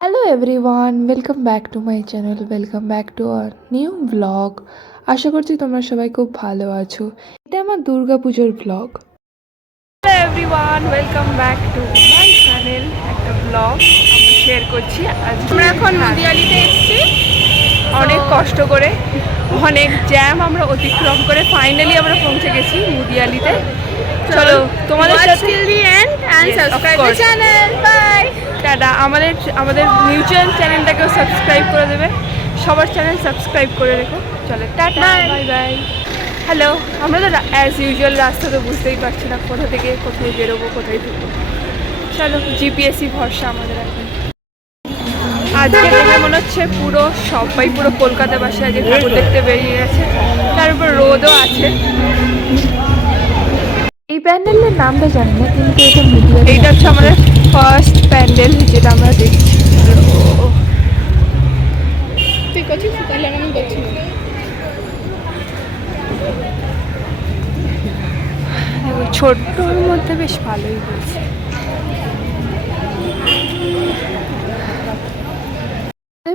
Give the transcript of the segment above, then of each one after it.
Hello everyone, welcome back to my channel, welcome back to our new blog. আশা করছি তোমরা সবাই খুব ভালো আছো। এটা আমার দুর্গাপুজোর blog. Hello everyone, welcome back to my channel. একটা ব্লগ আমরা শেয়ার করছি। আজ আমরা এখন মুদিয়ালিতে এসেছি অনেক কষ্ট করে, অনেক জ্যাম আমরা অতিক্রম করে ফাইনালি আমরা পৌঁছে গেছি মুদিয়ালিতে। চলো তোমাদের সাথে টাটা। আমাদের মিউচুয়াল চ্যানেলটাকেও সাবস্ক্রাইব করে দেবে, সবার চ্যানেল সাবস্ক্রাইব করে রেখো। চলো টাটা, বাই বাই। হ্যালো, আমরা তো অ্যাজ ইউজুয়াল রাস্তা তো বুঝতেই পারছি না কোথা থেকে কোথায় বেরোবো, কোথায় ঢুকবো। চলো, জিপিএসই ভরসা আমাদের এখন। আজকে দেখে মনে হচ্ছে সবাই পুরো কলকাতাবাসী আজকে ঠাকুর দেখতে বেরিয়ে গেছে, তার উপর রোদও আছে। এই প্যান্ডেলের নামটা জানি না, কিন্তু এইটা হচ্ছে আমাদের ফার্স্ট প্যান্ডেল যেটা আমরা দেখছি। তুই করছিস তাহলে আমি করছি। ছোট্টর মধ্যে বেশ ভালোই হয়েছে।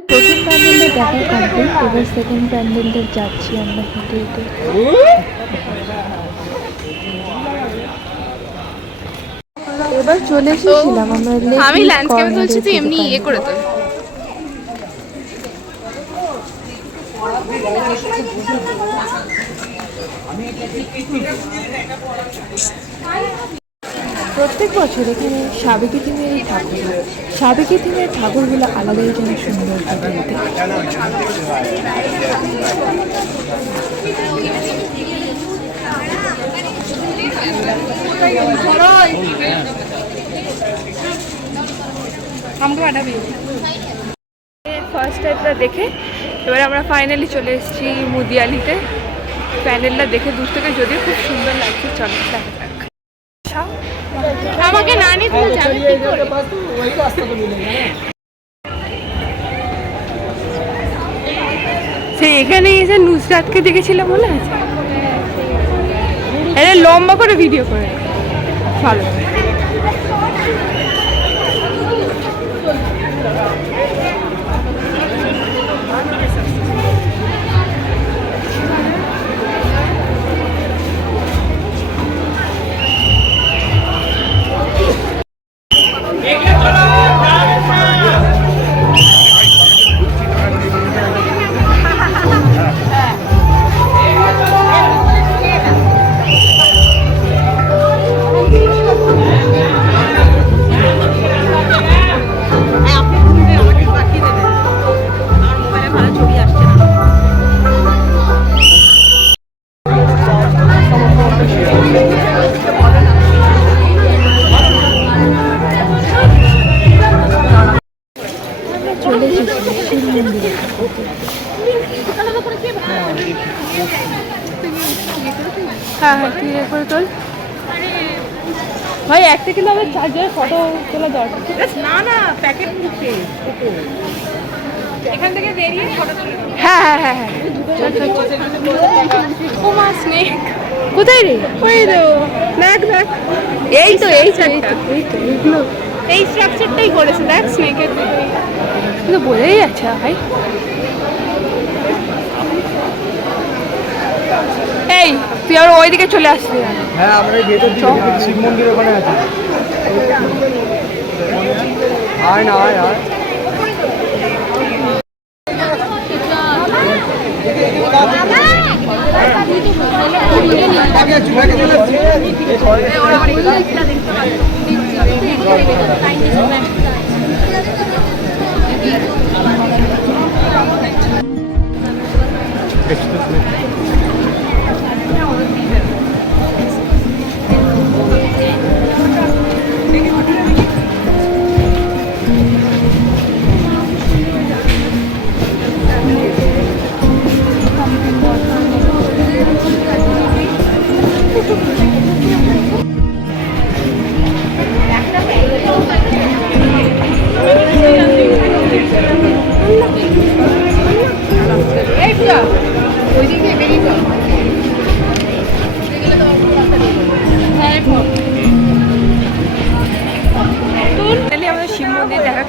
প্রথম প্যান্ডেলটা দেখা কমপ্লিট, এবার সেকেন্ড প্যান্ডেলটা যাচ্ছি আমরা হেঁটে হেঁটে। এবার চলে এসেছিলাম আমরা। আমি ল্যান্ডস্কেপে তুলছি, তুই এমনি করে তোল। প্রত্যেক বছর এখানে সাবেকি থিমের সাবেকি থিমের ঠাকুরগুলো আলাদাই যেন সুন্দর থাকে। ফার্স্ট টাইমটা দেখে এবার আমরা ফাইনালি চলে এসেছি মুদিয়ালিতে। প্যান্ডেলটা দেখে দূর থেকে যদিও খুব সুন্দর লাগছে। চলো আমাকে না নিয়ে তুমি যাবে কি করে? সে এখানে এসে নুসরাতকে দেখেছিলাম, মনে আছে? এটা লম্বা করে ভিডিও করে ভালো। হ্যাঁ হ্যাঁ, তুই করে তোল ভাই। একটা কিন্তু আমাদের চার্জার ফটো তোলা দরকার। ঠিক আছে, না না, প্যাকেট নিতে এখান থেকে বেরিয়ে ফটো তুলে। হ্যাঁ হ্যাঁ হ্যাঁ হ্যাঁ। ও মা, স্নেক কোথায় রে? ওই তো দেখ দেখ, এই তো এইগুলো এই স্ট্রাকচারটাই করেছে, দেখ স্নেকের। কিন্তু বোঝাই যাচ্ছে না ভাই। এই তুই আবার ওইদিকে চলে আসলি? হ্যাঁ, আমরা ভেতর শিব মন্দির ওখানে আছি। আয় না, আয় আয়।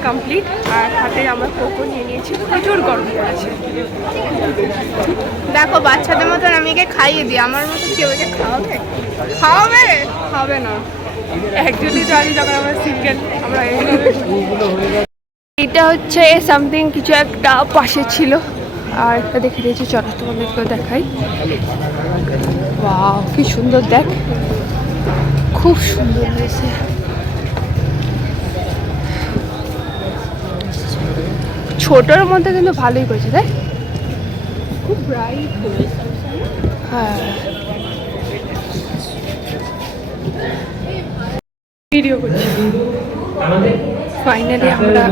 কমপ্লিট, আর হাতে আমরা কোকো নিয়ে নিয়েছি। প্রচুর গরম পড়েছে। দেখো বাচ্চাদের মতন আমি একে খাইয়ে দিই, আমার মতো কেউ একে খাওয়াবে? খাওয়াবে? খাবে না। একজনই জানি যখন আমরা সিঙ্গেল আমরা এইভাবে ঘুরি। এটা হচ্ছে সামথিং কিছু একটা পাশে ছিল, আর একটা দেখে দিয়েছি, চলো তোমাদেরকেও দেখাই। বাহ কি সুন্দর, দেখ খুব সুন্দর হয়েছে। ছোটোর মধ্যে কিন্তু ভালোই করেছে, তাই খুব ব্রাইট হয়েছে। হ্যাঁ। ভিডিও করছি। ফাইনালি আমরা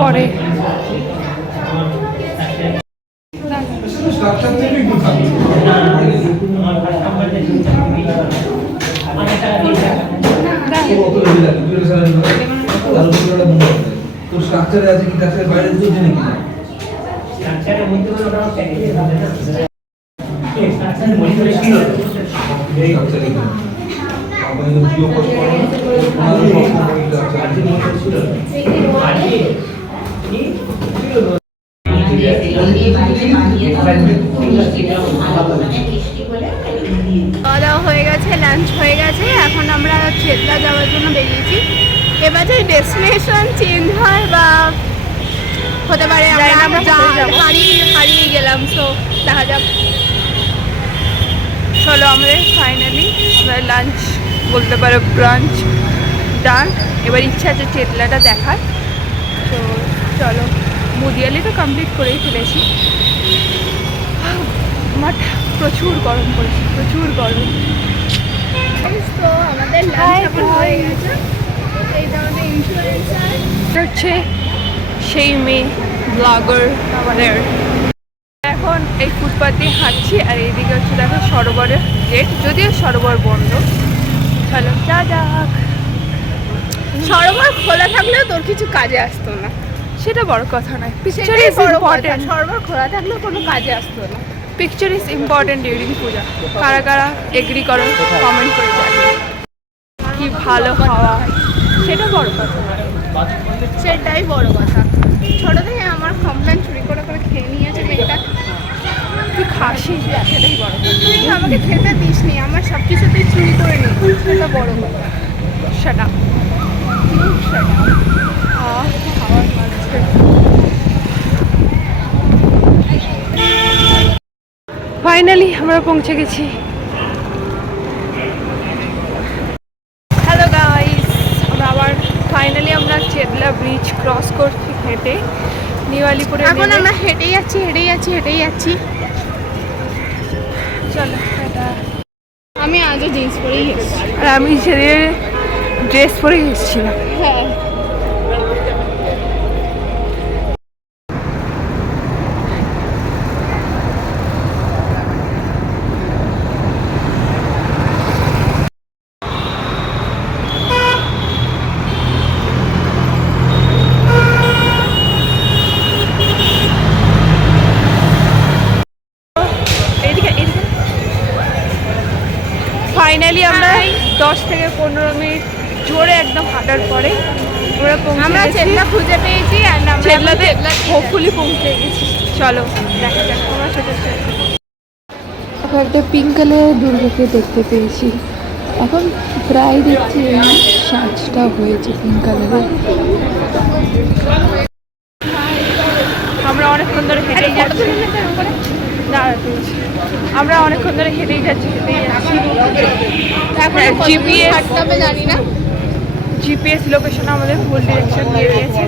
পরে তোর স্ট্রাকচারে আছে কি স্ট্রাকচারের বাইরে তুই জেনে কি না স্ট্রাকচারের মধ্যে কোনো একটা প্যাকেজে হবে না স্ট্রাকচারের মধ্যে কি হলো এই স্ট্রাকচারে কি আমাদের জিও কোর্স করা খাওয়া দাওয়া হয়ে গেছে, লাঞ্চ হয়ে গেছে, এখন আমরা চেতলা যাওয়ার জন্য বেরিয়েছি। এবার যে ডেস্টিনেশন চেঞ্জ হয় বা হতে পারে আমরা হারিয়ে গেলাম, সো দেখা যাক। চলো আমাদের ফাইনালি আমরা লাঞ্চ বলতে পারো ব্রাঞ্চ ডান। এবার ইচ্ছা আছে চেতলাটা দেখার, তো চলো। মুদিয়ালি তো কমপ্লিট করেই ফেলেছি। মাঠ প্রচুর গরম পড়েছে, প্রচুর গরম। তো আমাদের লাঞ্চ এখন হয়ে গেছে। এইটা আমাদের ইনফ্লুয়েন্সার, হচ্ছে সেই মেয়ে ব্লগার আমাদের। এখন এই ফুটপাথ দিয়ে হাঁটছি, আর এইদিকে হচ্ছে দেখো সরোবরের গেট, যদিও সরোবর বন্ধ। চলো যা যাক। সরোবর খোলা থাকলেও তোর কিছু কাজে আসতো না, সেটা বড় কথা নয়। পিকচার সেটাই ইজ বড় কথা। ইম্পর্টেন্ট। সরোবর খোলা থাকলেও কোনো কাজে আসতো না। পিকচার ইজ ইম্পর্টেন্ট ডিউরিং পূজা। কারা কারা এগ্রি করো কমেন্ট করে জানিও। কি ভালো খাওয়া, সেটা বড় কথা নয়। সেটাই বড় কথা। ছোট থেকে আমার কমপ্লেন চুরি করে করে খেয়ে নিয়েছে মেয়েটা। তুই খাসিস, সেটাই বড় কথা। তুই আমাকে খেতে দিসনি, আমার সব কিছুতেই চুরি করে নি, সেটা বড় কথা। সেটা খাওয়ার মাঝে ফাইনালি আমরা পৌঁছে গেছি। হ্যালো গাইস, আমরা আবার ফাইনালি আমরা চেতলা ব্রিজ ক্রস করছি হেঁটে নিউ আলিপুরে। এখন আমরা হেঁটেই যাচ্ছি। চলো টাটা। আমি আজও জিন্স পরেই এসেছি। আর আমি সেদিন ড্রেস পরেই এসেছিলাম। হ্যাঁ, ফাইনালি আমরা 10 থেকে 15 মিনিট জোরে একদম হাঁটার পরে আমরা চেতলা খুঁজে পেয়েছি। অ্যান্ড আমরা চেতলাতে হোপফুলি পৌঁছে গেছি। চলো দেখা যাক তোমার সাথে। একটা পিঙ্ক কালারের দুর্গাকে দেখতে পেয়েছি। এখন প্রায় দেখছি এই সাজটা হয়েছে পিঙ্ক কালারের। আমরা অনেকক্ষণ ধরে হেঁটেই যাচ্ছি। আমরা অনেকক্ষণ ধরে হেঁটেই যাচ্ছি। এখন জিপিএস হাঁটতে হবে জানি না। জিপিএস লোকেশন আমাদের ফুল ডিরেকশন দিয়ে দিয়েছে।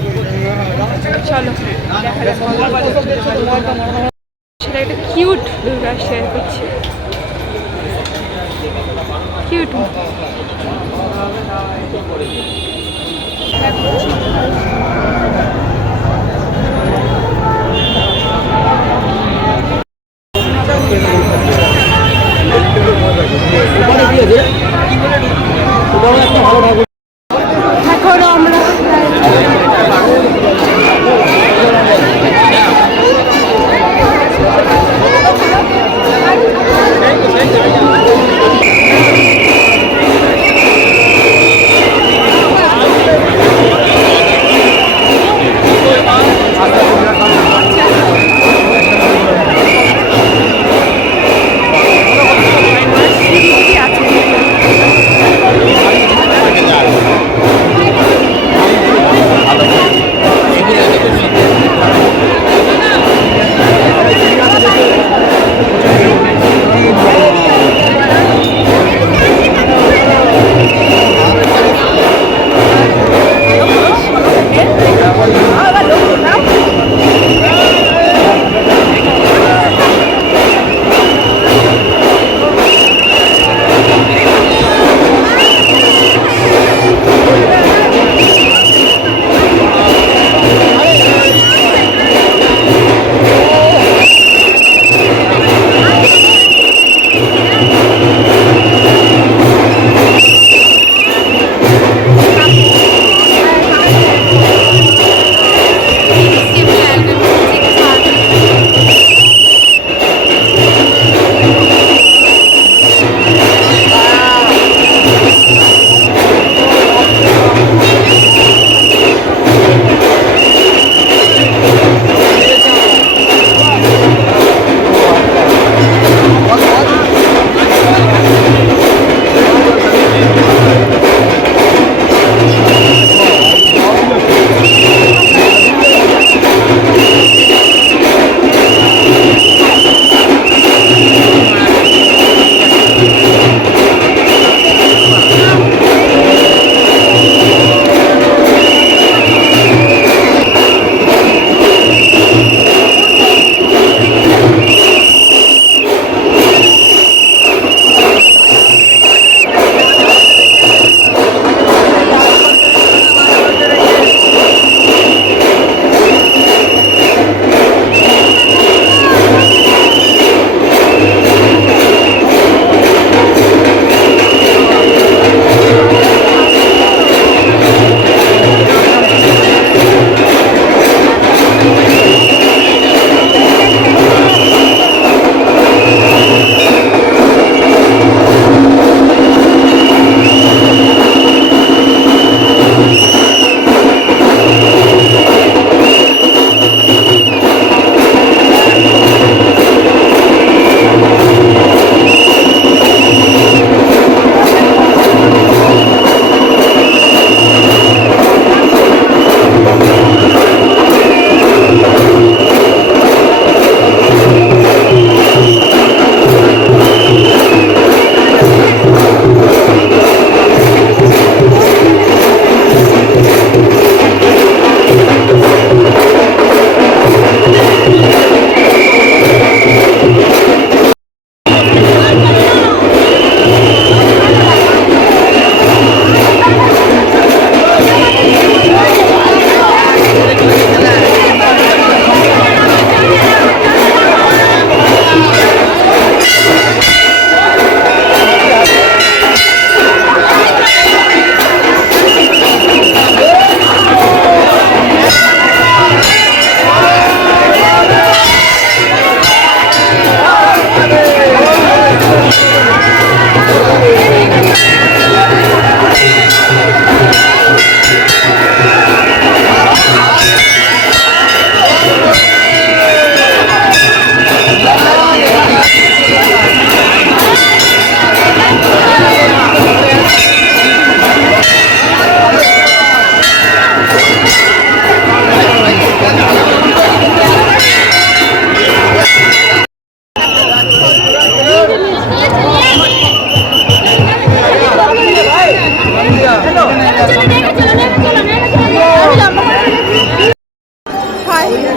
চলো দেখা যাক। সেটা একটা কিউট দুর্গা শেয়ার করছি। কিউট এখন আমরা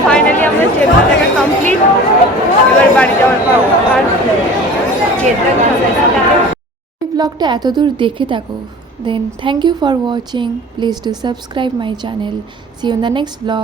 ফাইনালি আমরা চেতলা দেখা কমপ্লিট, এবার বাড়ি যাওয়ার পর আর ব্লগটা এতদূর দেখে থাকো, then thank you for watching. Please do subscribe my channel. See you in the next blog.